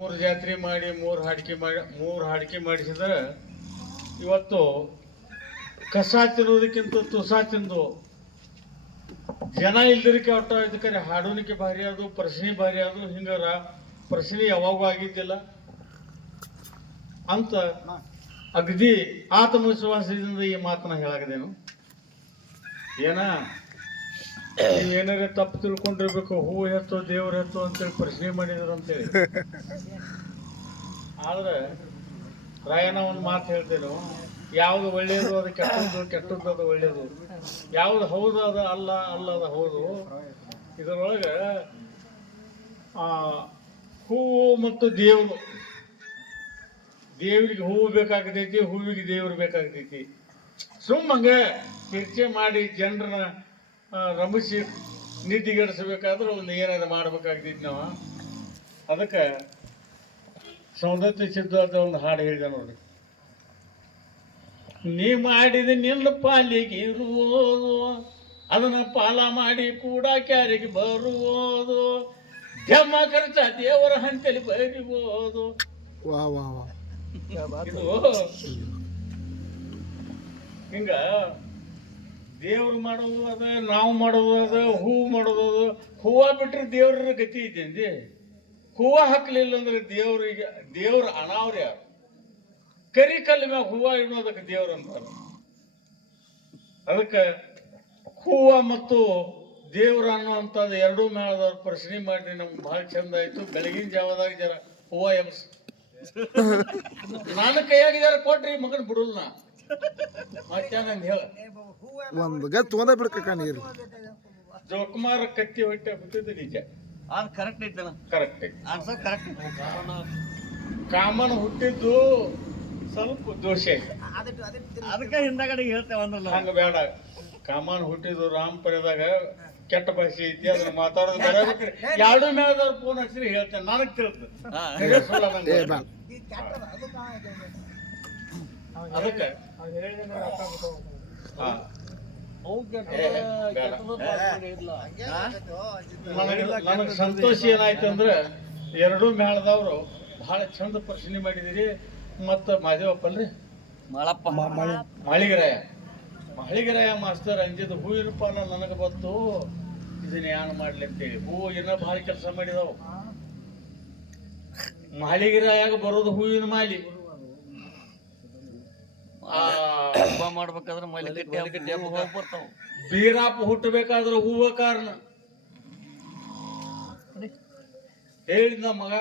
ಮೂರು ಜಾತ್ರೆ ಮಾಡಿ, ಮೂರು ಹಾಡಿಕೆ ಮಾಡಿ, ಮೂರು ಹಾಡಿಕೆ ಮಾಡಿಸಿದ್ರೆ ಇವತ್ತು ಕಸ ತಿನ್ನೋದಕ್ಕಿಂತ ತುಸ ತಿಂದು ಜನ ಇಲ್ದಿರಕ್ಕೆ ಒಟ್ಟ ಇದಕ್ಕೆ ಹಾಡೋನಿಕೆ ಭಾರಿ ಅದು ಪ್ರಶ್ನೆ ಭಾರಿ ಅದು ಹಿಂಗಾರ ಪ್ರಶ್ನೆ ಯಾವಾಗೂ ಆಗಿದ್ದಿಲ್ಲ. ಅಂತ ಅಗದಿ ಆತ್ಮವಿಶ್ವಾಸದಿಂದ ಈ ಮಾತನ್ನ ಹೇಳಾಗದೇನು? ಏನ? ಏನಾರ ತಪ್ಪು ತಿಳ್ಕೊಂಡಿರ್ಬೇಕು ಹೂ ಎತ್ತು ದೇವ್ರ ಎತ್ತು ಅಂತೇಳಿ ಪ್ರಶ್ನೆ ಮಾಡಿದ್ರು ಅಂತೇಳಿ ಆದ್ರೆ ರಾಯಣ್ಣ ಒಂದು ಮಾತು ಹೇಳ್ತೇನೆ ಯಾವ್ದು ಒಳ್ಳೇದು ಅದು ಕೆಟ್ಟದ್ದು ಕೆಟ್ಟದ್ದು ಅದು ಒಳ್ಳೇದು. ಯಾವ್ದು ಹೌದು ಅದು ಅಲ್ಲ ಅಲ್ಲ ಅದು ಹೌದು. ಇದರೊಳಗೆ ಆ, ಹೂವು ಮತ್ತು ದೇವರು. ದೇವರಿಗೆ ಹೂವು ಬೇಕಾಗ್ತೈತಿ ಹೂವಿಗೆ ದೇವ್ರು ಬೇಕಾಗ್ತೈತಿ. ಸುಮ್ಮಂಗೆ ಚರ್ಚೆ ಮಾಡಿ ಜನರನ್ನ ರಮಿಸಿ ನೀತಿಗಡಿಸ್ಬೇಕಾದ್ರೆ ಒಂದು ಏನಾದ್ರು ಮಾಡ್ಬೇಕಾಗ್ತೈತಿ ನಾವು. ಅದಕ್ಕೆ ಸೌಂದರ್ಯ ಸಿದ್ಧಾರ್ಥ ಒಂದು ಹಾಡು ಹೇಳಿದೆ ನೋಡ್ರಿ ನೀ ಮಾಡಿದ ನಿನ್ನ ಪಾಲಿಗೆ ಇರುವುದು ಅದನ್ನ ಪಾಲ ಮಾಡಿ ಕೂಡ ಕ್ಯಾರಿಗೆ ಬರುವುದು. ಜಮ್ಮ ಖರ್ಚ ದೇವರ ಹಂತಲಿ ಬರಿಬೋದು ವಾ ವಾ ವಾ. ಇದು ಹಿಂಗ ದೇವ್ರು ಮಾಡೋದು ಅದ ನಾವು ಮಾಡೋದು ಅದ ಹೂವು ಮಾಡೋದು ಅದ. ಹೂವು ಬಿಟ್ಟರೆ ದೇವ್ರ ಗತಿ ಐತೇನ್ರಿ ಹೂವು ಹಾಕ್ಲಿಲ್ಲ ಅಂದ್ರೆ ದೇವ್ರಿಗೆ ದೇವ್ರ ಅನಾವ್ರ ಯಾರು? ಕರಿ ಕಲ್ಲ ಮ್ಯಾಗ ಹೂವ ಇಡೋದಕ್ಕೆ ದೇವ್ರ ಅಂತಾರ. ಅದಕ್ಕೆ ಹೂವು ಮತ್ತು ದೇವ್ರ ಅನ್ನುವಂಥದ್ದು ಎರಡೂ ಮೇಳದವ್ರು ಪ್ರಶ್ನೆ ಮಾಡಿ ನಮ್ಗೆ ಭಾಳ ಚಂದ ಆಯ್ತು. ಬೆಳಗಿನ ಜಾವದಾಗ ಜರ ಹೂವು ಎಬ್ಸ್. ನಾನು ಕೈಯಾಗ ಜರ ಕೊಟ್ರಿ ಮಗನ್ ಬಿಡುಲ್ ನಾ. ಒಂದು ಗತ್ ಒಂದ ಬಿಡ್ಕ ನೀರು ಜೋಕುಮಾರ ಕತ್ತಿ ಹೊಟ್ಟೆ ಹುಟ್ಟಿದ ನಿಜ. ಅದು ಕರೆಕ್ಟ್ ಐತಲ್ಲ ಕರೆಕ್ಟ್ ಆನ್ಸರ್ ಕರೆಕ್ಟ್ ಕಾಮನ್ ಹುಟ್ಟಿದ್ದು ಸ್ವಲ್ಪ ದೋಷ ಐತೆ ಅದಕ್ಕೆ ಹಿಂದಗಡೆ ಹೇಳ್ತೇವೆ ಅಂದ್ರಲ್ಲ ಹಂಗ ಬೇಡ. ಕಾಮನ್ ಹುಟ್ಟಿದ್ದು ರಾಮಪುರದಾಗ ಕೆಟ್ಟ ಭಾಷೆ ಐತಿ ಅದನ್ನ ಮಾತಾಡೋದು ಬರಬೇಕ್ರಿ ಎರಡು ಮೇಲೆ ಫೋನ್ ಹಚ್ಚಿರಿ ಹೇಳ್ತೇನೆ ನನಗ್ ತಿಳಿದು. ಅದಕ್ಕೆ? ಹಾ. ಏ, ಬೇಡ. ನನಗೆ ನನಗೆ ಸಂತೋಷ ಏನಾಯ್ತು ಅಂದ್ರೆ ಎರಡೂ ಮೇಳದವರು ಬಹಳ ಚಂದ ಪ್ರಶ್ನೆ ಮಾಡಿದಿರಿ ಮತ್ತು ಮಾದೇವಪ್ಪಲ್ರಿ? ಮಳಪ್ಪ. ಮಾಳಿಗರಾಯ. ಮಾಳಿಗರಾಯ ಮಾಸ್ತರ್ ಅಂಜಿದ ಹೂವಿನಪ್ಪ ನನಗೆ ಬಂತು ಇದನ್ನ ಯಾನ್ ಮಾಡ್ಲಿ ಅಂತೇಳಿ. ಹೂ ಏನೋ ಬಹಳ ಕೆಲಸ ಮಾಡಿದವು. ಮಾಳಿಗರಾಯಾಗ ಬರೋದು ಹೂವಿನ ಮಾಲಿ. ಹಬ್ಬ ಮಾಡ್ಬೇಕಾದ್ರೆ ಮಲ್ಲಿ ಕಟ್ಟಿ ಹೋಗಿ ಬರ್ತಾವ. ಬೀರಾಪ ಹುಟ್ಟಬೇಕಾದ್ರೆ ಹೂವ ಕಾರಣ. ಹೇಳಿದ ಮಗ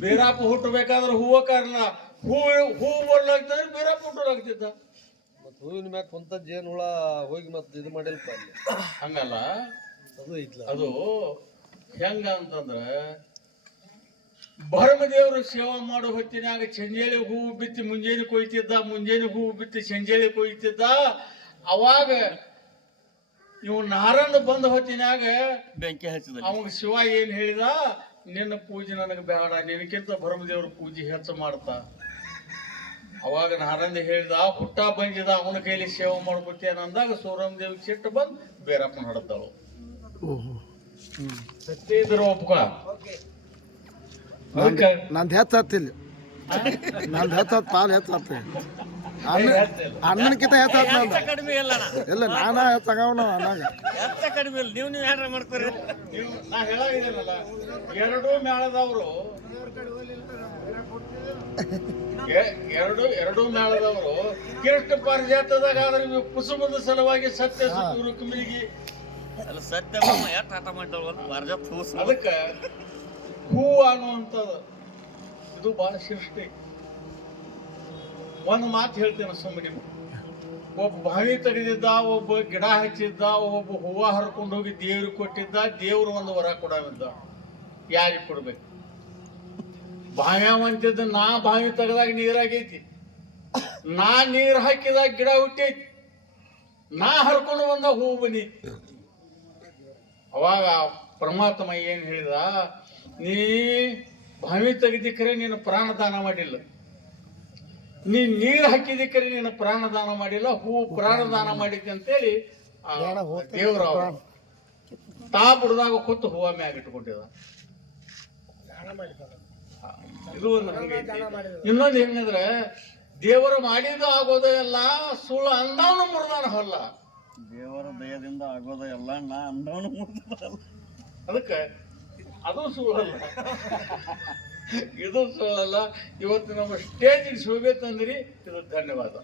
ಬೀರಾಪ ಹುಟ್ಟಬೇಕಾದ್ರೆ ಹೂವ ಕಾರಣ. ಹೂವು ಹೂವು ಬರ್ಲಾಗ್ತಂದ್ರೆ ಬೀರಾಪ ಹುಟ್ಟಲಾಗ್ತಿದ್ದ ಮತ್ತೆ ಹೂವಿನ ಮ್ಯಾಗ ಕುಂತ ಜೇನು ಹುಳ ಹೋಗಿ ಮತ್ತೆ ಇದು ಮಾಡಿಲ್ಪ ಅಲ್ಲಿ? ಹಂಗಲ್ಲ. ಅದು ಐತ್ಲ ಅದು ಹೆಂಗ ಅಂತಂದ್ರೆ ಭರಮದೇವರು ಸೇವಾ ಮಾಡೋ ಹೊತ್ತಿನಾಗ ಚಂಜೇಲಿ ಹೂವು ಬಿತ್ತಿ ಮುಂಜಾನೆ ಕೊಯ್ತಿದ್ದ ಮುಂಜಾನೆ ಹೂವು ಬಿತ್ತಿ ಸಂಜೇಲಿ ಕೊಯ್ತಿದ್ದ ಅವಾಗ ಇವು ನಾರಣ್ಣ ಬಂದ ಹೊತ್ತಿನಾಗ ಬೆಂಕಿ ಹಚ್ಚಿದ ಅವಾಗ ಶಿವ ಏನ್ ಹೇಳಿದ ನಿನ್ನ ಪೂಜೆ ನನಗೆ ಬೇಡ ನಿನಕ್ಕಿಂತ ಭರಮದೇವ್ರ ಪೂಜೆ ಹೆಚ್ಚು ಮಾಡ್ತಾ. ಅವಾಗ ನಾರಂದ ಹೇಳಿದ ಹುಟ್ಟ ಬಂದಿದ ಅವನ ಕೈಲಿ ಸೇವೆ ಮಾಡ್ಕೊತೇನ ಅಂದಾಗ ಸೂರಮ್ ದೇವಿಗೆ ಸಿಟ್ಟು ಬಂದು ಬೇರಪ್ಪನ ಹೊಡೆದಳು. ಓಹೋ. ಸತ್ಯ ಇದ್ರ ಒಪ್ಕ ಅದಕ್ಕೆ ನಂದು ಹೆಚ್ಚು ಹತ್ತಿಲ್ಲ ನಂದು ಹೆಚ್ಚು ಹತ್ತು ಪಾಲು ಹೆಚ್ಚು ಹತ್ತ ಅಣ್ಣ ಅಣ್ಣನಕ್ಕಿಂತ ಹೆಚ್ಚು ಹತ್ತು ನಂದು. ಹೆಚ್ಚ ಕಡಿಮೆ ಇಲ್ಲ ಅಣ್ಣ. ಇಲ್ಲ ನಾನ ಆಗವನ ಅಣ್ಣಾಗ. ಹೆಚ್ಚ ಕಡಿಮೆ ಇಲ್ಲ. ನೀವು ನೀವು ಯಾರ ನೀವು ನಾ ಎರಡೂ ಮೇಳದವರು ಎ- ಎರಡು ಎರಡೂ ಮೇಳದವರು ಕಿರಟ ಪಾರಿಜಾತದಾಗ ಆದ್ರೆ ನೀವು ಕುಸುಮದ ಸಲುವಾಗಿ ಸತ್ಯ ಸುತ್ತು ರುಕ್ಮಿಣಿಗೆ ಅಲ್ಲ ಸತ್ಯ ಎಷ್ಟು ಹಠ ಅದಕ್ಕೆ ಹೂ ಅನ್ನುವಂಥದ್ದು. ಇದು ಬಹಳ ಸೃಷ್ಟಿ. ಒಂದು ಮಾತು ಹೇಳ್ತೇನೆ ಸುಮ್ಮನೆ ಒಬ್ಬ ಬಾವಿ ತೆಗೆದಿದ್ದ, ಒಬ್ಬ ಗಿಡ ಹಚ್ಚಿದ್ದ, ಒಬ್ಬ ಹೂವು ಹರ್ಕೊಂಡು ಹೋಗಿ ದೇವ್ರಿಗೆ ಕೊಟ್ಟಿದ್ದ, ದೇವ್ರು ಒಂದು ವರ ಕೊಡವಿದ್ದ. ಯಾರಿಗೆ ಕೊಡ್ಬೇಕು? ಬಾವ್ಯಾವಂತಿದ್ದ ನಾ ಬಾವಿ ತೆಗೆದಾಗ ನೀರಾಗೈತಿ. ನಾ ನೀರ್ ಹಾಕಿದಾಗ ಗಿಡ ಹುಟ್ಟೈತಿ. ನಾ ಹರ್ಕೊಂಡು ಬಂದ ಹೂ ಬನ್ನಿ. ಅವಾಗ ಪರಮಾತ್ಮ ಏನು ಹೇಳಿದ? ನೀ ಬಾವಿ ತೆಗೆದಿಕ್ಕರೆ ನೀನು ಪ್ರಾಣದಾನ ಮಾಡಿಲ್ಲ. ನೀ ನೀರು ಹಾಕಿದಿಕ್ಕರೆ ನೀನು ಪ್ರಾಣದಾನ ಮಾಡಿಲ್ಲ ಹೂ ಪ್ರಾಣದಾನ ಮಾಡಿದ್ದೆ ಅಂತೇಳಿ ಆ ದೇವ್ರ ತಾ ಬುಡ್ದಾಗ ಕೊತ್ತು ಹೂವ ಮ್ಯಾಗ ಇಟ್ಕೊಂಡಿದ. ಇದು ಒಂದು ಇನ್ನೊಂದು ಹೆಂಗಂದ್ರೆ ದೇವರು ಮಾಡಿದ್ದು ಆಗೋದೇ ಎಲ್ಲ ಸುಳ್ಳು ಅಂದವನು ಮುರ್ದಾನ ಹೊಲ್ಲ. ದೇವರ ದಯದಿಂದ ಆಗೋದೇ ಎಲ್ಲ ನಾ ಅಂದವನು ಮುಗ್ದಲ್ಲ ಅದಕ್ಕೆ ಅದು ಸುಳ್ಳಲ್ಲ. ಇದು ಸುಳ್ಳಲ್ಲ. ಇವತ್ತು ನಮ್ಮ ಸ್ಟೇಜ್ ಶೋಭೆ ತಂದ್ರಿ. ಇದು ಧನ್ಯವಾದ.